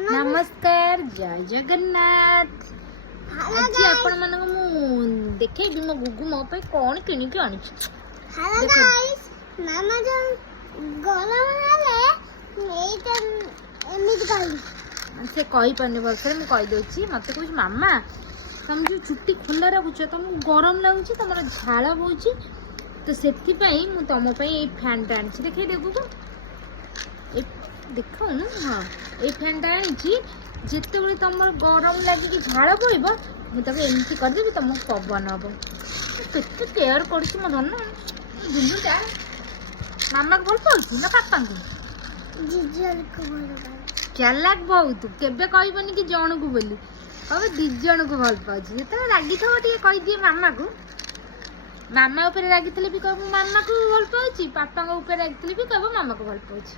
नमस्कार जय जगन्नाथ। आज आपण मन मु देखेबी मो गुगु मो पे कोन किनि के आनी छ। हेलो गाइस मामा जो गरम हेले एटा एमित गाइस से कहि पने बसरे मु कहि दोछि मते कुछ मामा तुम जो छुट्टी खुला रखुछ तुम गरम लागुछि तमरा झाळ होउछि तो सेति पई मु तम पई ए फैन टा आनी देखै देखु को ए देखो न हां ए फैन टा आनी जेते बळे तमर गरम लागि कि झाळ बोइब मु तबे एमती कर देबी तम पवन हबो केते केयर करछि म धन दुनु ता मामा को बोल पाउछि ना पापा को जिजल को बोल चालाक बहुत केबे कहबनी कि जण को बोली अब दी जण को भल पाउछि जेते लागी थो टिके कहि दिए मामा को मामा ऊपर रागितले भी कहबो मामा को भल पाउछि पापा को ऊपर रागितले भी कहबो मामा को भल पाउछि